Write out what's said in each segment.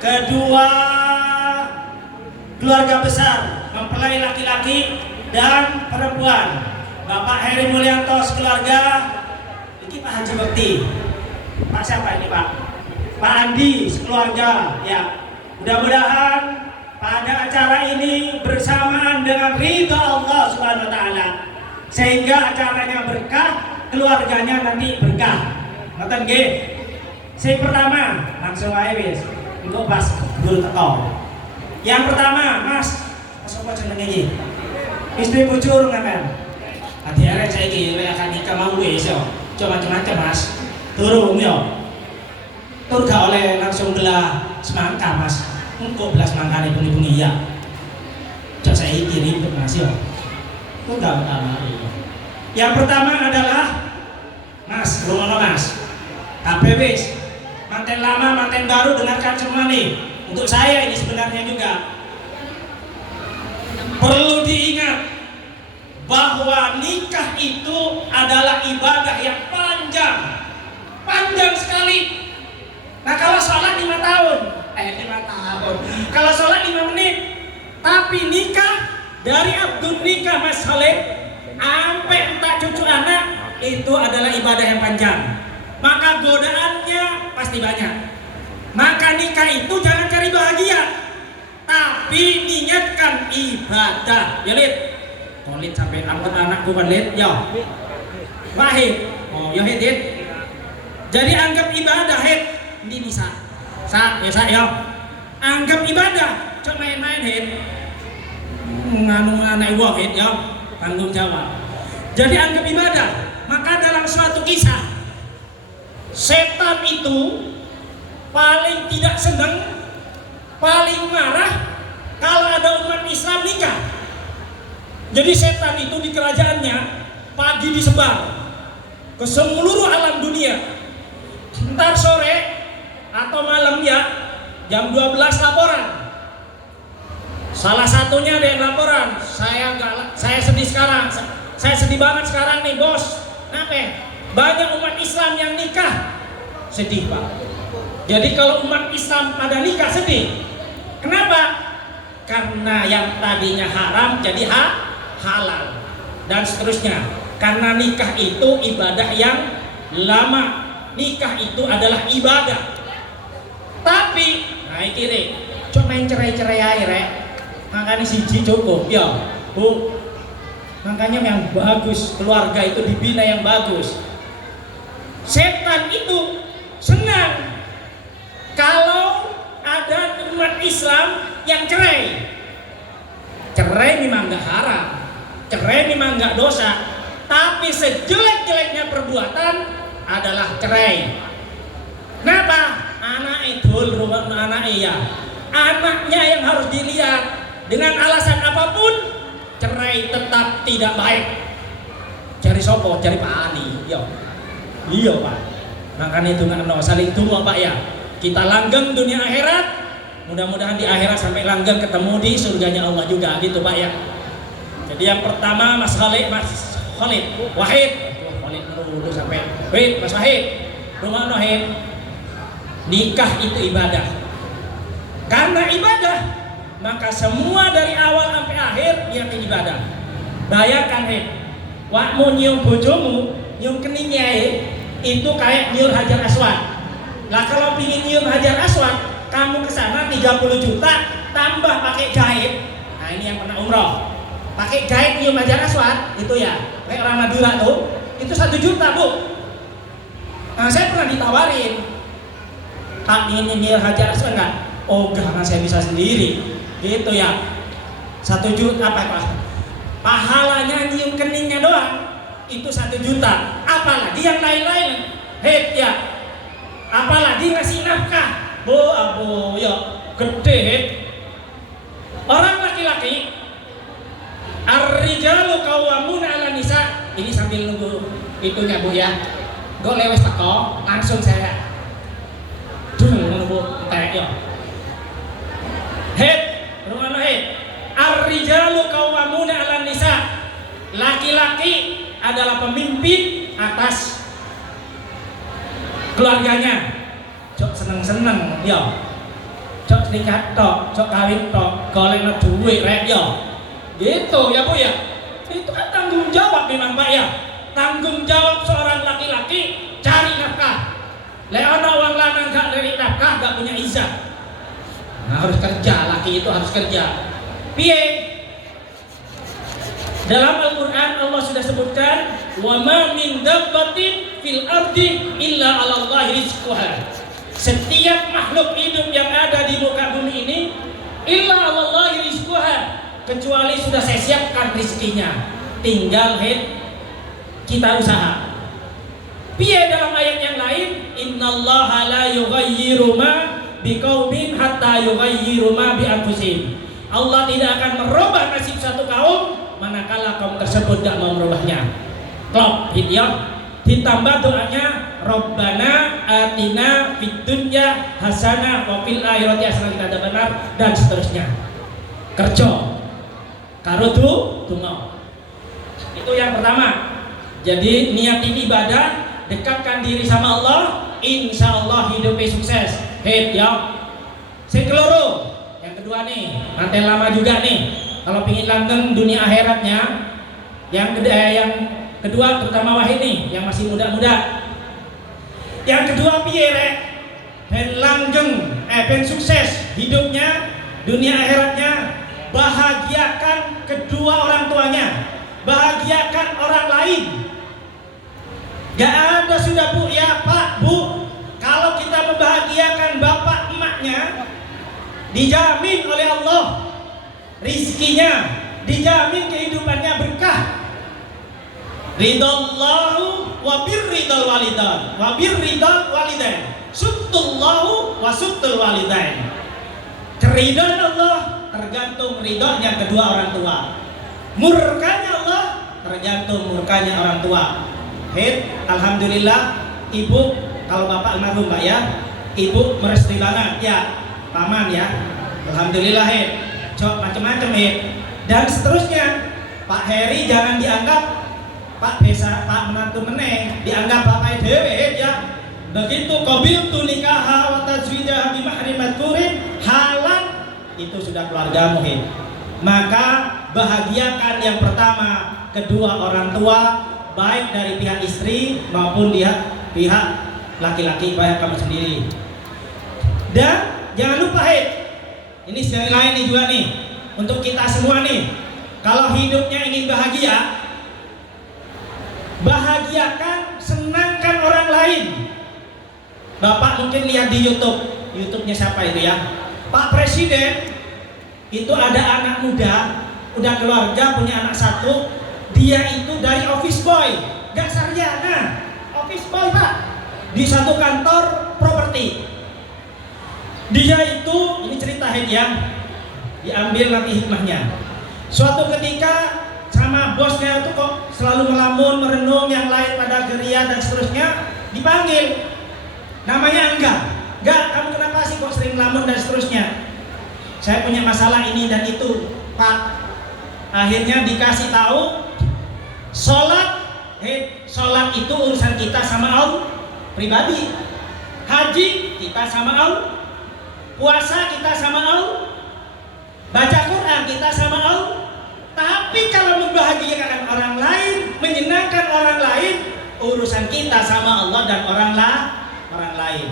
kedua keluarga besar mempelai laki-laki dan perempuan. Bapak Heri Mulyanto sekeluarga, ini Pak Haji Bekti, Pak siapa ini Pak? Pak Andi sekeluarga ya. Mudah-mudahan pada acara ini bersamaan dengan ridha Allah Subhanahu wa taala sehingga acaranya berkah, keluarganya nanti berkah. Ngoten nggih. Sing pertama langsung ae wis engko pas guru teko. Yang pertama, Mas, sapa jenenge iki? Istri bojo ngaten. Ati arek saiki lek akan nikah mau wis yo. Coba macam-macam Mas. Turun yo. Tur gak oleh langsung belah semangka Mas. Engko belah semangkane bengi-bengi ya. Cok saiki ribet Mas yo. Tur gak utama. Yang pertama adalah Mas, ngono Mas. Kabeh wis. Manten lama, manten baru dengarkan semua nih. Untuk saya ini sebenarnya juga perlu diingat bahwa nikah itu adalah ibadah yang panjang sekali. Nah kalau sholat 5 tahun, 5 tahun. Kalau sholat 5 menit, tapi nikah dari abdul nikah Mas Khalid sampai entak cucu anak itu adalah ibadah yang panjang. Maka godaannya pasti banyak. Maka nikah itu jangan cari bahagia, tapi niatkan ibadah. Ya Lid, Lid sampai angkat anakku kan Lid, ya. Wahid, oh ya Lid. Jadi anggap ibadah Lid, ini bisa. Saat ya. Anggap ibadah, cuma main-main Lid. Nganu anak gua Lid ya, tanggung jawab. Jadi anggap ibadah. Maka dalam suatu kisah, setan itu paling tidak senang, paling marah kalau ada umat Islam nikah. Jadi setan itu di kerajaannya pagi disebar ke seluruh alam dunia. Ntar sore atau malam ya jam 12 laporan. Salah satunya ada yang laporan, saya sedih sekarang, saya sedih banget sekarang nih bos. Kenapa? Banyak umat Islam yang nikah. Sedih Pak. Jadi kalau umat Islam pada nikah sedih. Kenapa? Karena yang tadinya haram jadi halal dan seterusnya. Karena nikah itu ibadah yang lama. Nikah itu adalah ibadah. Tapi naik kiri, cuma main cerai-cerai aja rek. Makanya siji cukup ya Bu. Makanya yang bagus, keluarga itu dibina yang bagus. Setan itu senang kalau ada umat Islam yang cerai. Cerai memang gak haram, cerai memang gak dosa, tapi sejelek-jeleknya perbuatan adalah cerai. Kenapa? Anak itu rumah anak ya, anaknya yang harus dilihat. Dengan alasan apapun, cerai tetap tidak baik. Cari sopo, cari Pak Ali, yo. Iya Pak. Makanya itu nggak saling tunggu Pak ya. Kita langgeng dunia akhirat. Mudah-mudahan di akhirat sampai langgeng ketemu di surganya Allah juga gitu Pak ya. Jadi yang pertama Mas Wahid, dulu sampai Wahid, Mas Wahid, rumah Wahid. Nikah itu ibadah. Karena ibadah, maka semua dari awal sampai akhir yang ibadah. Bayangkan wakmu nyium bojomu, nyium keningnya itu kayak nyium Hajar Aswad. Lah kalau pingin nyium Hajar Aswad, kamu kesana 30 juta tambah pakai jahit. Nah ini yang pernah umroh, pakai jahit nyium Hajar Aswad itu ya, kayak orang Madura tuh, itu 1 juta Bu. Nah saya pernah ditawarin, Pak ingin nyium Hajar Aswad enggak? Oh enggak, saya bisa sendiri. Gitu ya. 1 juta apa Pak? Pahalanya nyium keningnya doang itu 1 juta. Apalagi yang lain-lain. Ya. Apalagi ngasih nafkah. Abu ya gede. Orang laki-laki ar-rijalu qawwamuna 'ala nisa. Ini sambil nunggu itunya Bu ya. Go lewes teko, langsung saya. Nunggu ya. Ar-rijalu qawwamuna 'alan nisa. Laki-laki adalah pemimpin atas keluarganya. Cok seneng-seneng ya. cok nikah tok, cok kawin tok, golek duit rek yo. Gitu ya Bu ya. Itu kan tanggung jawab memang Pak ya. Tanggung jawab seorang laki-laki cari nafkah. Le ana wong lanang gak dari nafkah gak punya izah. Nah, harus kerja, laki itu harus kerja. Piye? Dalam Al-Qur'an Allah sudah sebutkan wa ma min dabbatin fil ardi illa 'ala Allahi rizquha. Setiap makhluk hidup yang ada di muka bumi ini illa 'ala Allahi rizquha, kecuali sudah saya siapkan rizkinya. Tinggal kita usaha. Piye dalam ayat yang lain? Innallaha la yughayyiru ma biqaumin hatta yughayyiru ma bi anfusihim. Allah tidak akan merubah nasib satu kaum manakala kaum tersebut tidak mau merubahnya. Klop, ya. Ditambah doanya Rabbana atina fid dunya hasanah wa fil akhirati hasanah kita ada benar dan seterusnya. Kerja karo donga. Itu yang pertama. Jadi niatin ibadah, dekatkan diri sama Allah, insya Allah hidupnya sukses. Ya. Sing keloro, yang kedua nih, mantel lama juga nih. Kalau pingin langgeng dunia akhiratnya, yang kedua terutama wahid nih, yang masih muda-muda. Yang kedua piye rek? Ben langgeng, ben sukses hidupnya, dunia akhiratnya, bahagiakan kedua orang tuanya, bahagiakan orang lain. Gak ada sudah Bu ya Pak Bu, kalau kita membahagiakan bapak emaknya, dijamin oleh Allah rizkinya, dijamin kehidupannya berkah. Ridallahu wa birridal walidain wa birridal walidain suttullahu wa suttul walidain. Keridhaan Allah tergantung ridhonya kedua orang tua, murkanya Allah tergantung murkanya orang tua. Alhamdulillah ibu, kalau bapak almarhum Pak ya, ibu merestui banget ya paman ya, alhamdulillah cok macam-macam dan seterusnya. Pak Heri jangan dianggap Pak Besa, Pak menantu meneng, dianggap bapak dewe ya. Begitu qabiltu nikaha wa tazwijaha bi mahrin madkurin halal, itu sudah keluargamu Maka bahagiakan yang pertama kedua orang tua, baik dari pihak istri maupun pihak laki-laki, baik kamu sendiri. Dan jangan lupa ini sekali lain nih juga nih untuk kita semua nih, kalau hidupnya ingin bahagia, bahagiakan, senangkan orang lain. Bapak mungkin lihat di YouTube-nya siapa itu ya, Pak Presiden itu ada anak muda, udah keluarga, punya anak satu. Dia itu dari office boy, gak sarjana, office boy Pak, di satu kantor properti. Dia itu, ini cerita ya, diambil nanti hikmahnya. Suatu ketika sama bosnya itu kok selalu melamun, merenung, yang lain pada geria dan seterusnya, dipanggil. Namanya enggak, kamu kenapa sih kok sering melamun dan seterusnya? Saya punya masalah ini dan itu Pak. Akhirnya dikasih tahu, sholat itu urusan kita sama Allah pribadi, haji kita sama Allah, puasa kita sama Allah, baca Quran kita sama Allah. Tapi kalau membahagiakan orang lain, menyenangkan orang lain, urusan kita sama Allah dan orang lain.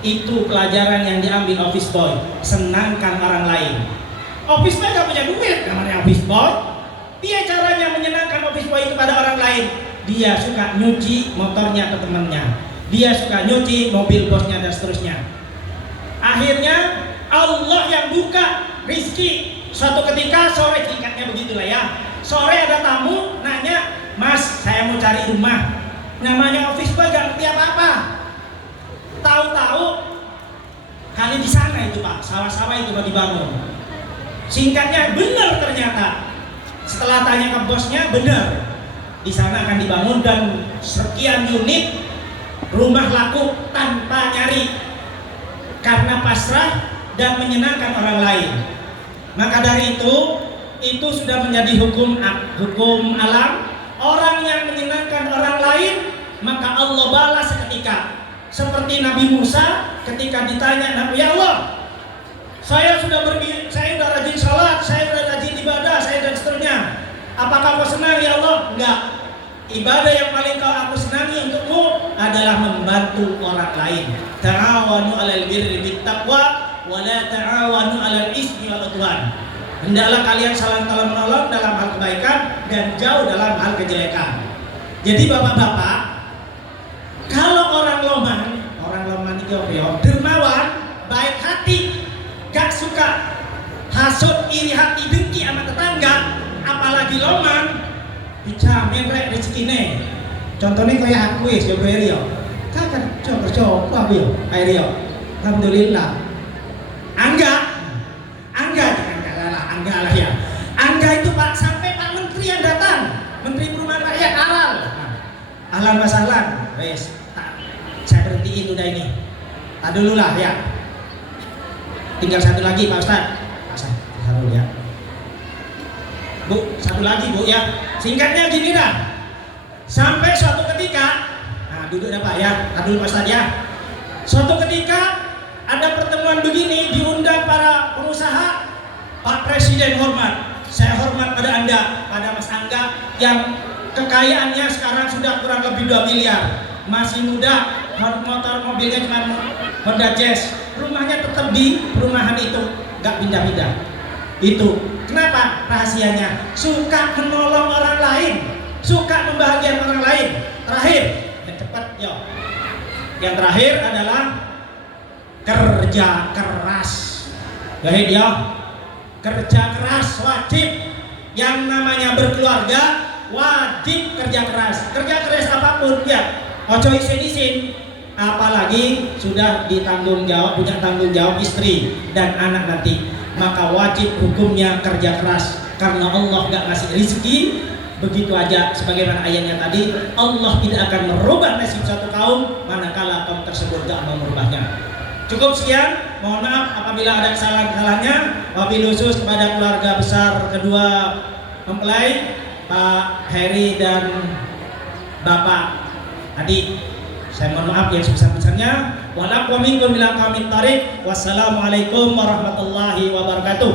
Itu pelajaran yang diambil office boy, senangkan orang lain. Office boy gak punya duit, namanya office boy. Dia caranya menyenangkan office boy itu pada orang lain. Dia suka nyuci motornya ke temannya, dia suka nyuci mobil bosnya dan seterusnya. Akhirnya Allah yang buka rizki. Suatu ketika sore, singkatnya begitulah ya, sore ada tamu nanya, Mas saya mau cari rumah. Namanya office boy gak ngerti apa-apa. Tahu-tahu kali di sana itu Pak, sawah-sawah itu bagi bangun. Singkatnya benar ternyata. Setelah tanya ke bosnya, benar di sana akan dibangun dan sekian unit rumah laku tanpa nyari, karena pasrah dan menyenangkan orang lain. Maka dari itu sudah menjadi hukum alam. Orang yang menyenangkan orang lain, maka Allah balas seketika. Seperti Nabi Musa ketika ditanya, ya Allah, saya sudah rajin sholat, saya sudah rajin ibadah, saya dan seterusnya. Apakah kau senang ya Allah? Enggak. Ibadah yang paling aku senangi untukmu adalah membantu orang lain. Ta'awanu 'alal birri bit taqwa wa la ta'awanu 'alal ismi wal 'udwan. Hendaklah kalian saling tolong menolong dalam hal kebaikan dan jauh dalam hal kejelekan. Jadi bapak-bapak, kalau orang loman itu dermawan, baik hati, gak suka hasut, iri hati, dengki sama tetangga, apalagi loman, dijamin rek rezekine. Contohnya kayak aku ya, coba Rio. Kakak coba yo, Rio. Alhamdulillah. Angga lah ya. Angga itu Pak, sampai Pak Menteri yang datang, Menteri Perumahan Rakyat Aral. Ahlan wa sahlan. Wes, saya berhentiin udah ini. Tak dulu lah ya. Tinggal satu lagi Pak Ustadz. Satu ya. Bu, satu lagi Bu ya. Singkatnya gini dah. Sampai suatu ketika, nah duduk dah Pak ya. Tak dulu Pak Ustadz ya. Suatu ketika ada pertemuan begini, diundang para pengusaha. Pak Presiden hormat. Saya hormat pada Anda, pada Mas Angga yang kekayaannya sekarang sudah kurang lebih 2 miliar. Masih muda, motor mobilnya cuma Honda Jazz. Rumahnya tetap di perumahan itu, gak pindah-pindah. Itu kenapa? Rahasianya suka menolong orang lain, suka membahagiakan orang lain. Terakhir, yang cepat yo. Yang terakhir adalah kerja keras. Baik ya, kerja keras wajib. Yang namanya berkeluarga wajib kerja keras. Kerja keras apapun ya. Ojo isin-isin. Apalagi sudah punya tanggung jawab istri dan anak nanti, maka wajib hukumnya kerja keras, karena Allah gak ngasih rezeki begitu aja. Sebagaimana ayatnya tadi, Allah tidak akan merubah nasib satu kaum manakala kaum tersebut gak mau merubahnya. Cukup sekian, mohon maaf apabila ada kesalahan-kesalahannya. Wabil khusus kepada keluarga besar kedua mempelai, Pak Heri dan Bapak Adi. Saya mohon maaf yang sebesar-besarnya. Wa lakum minkum bila kami tarik. Wassalamualaikum warahmatullahi wabarakatuh.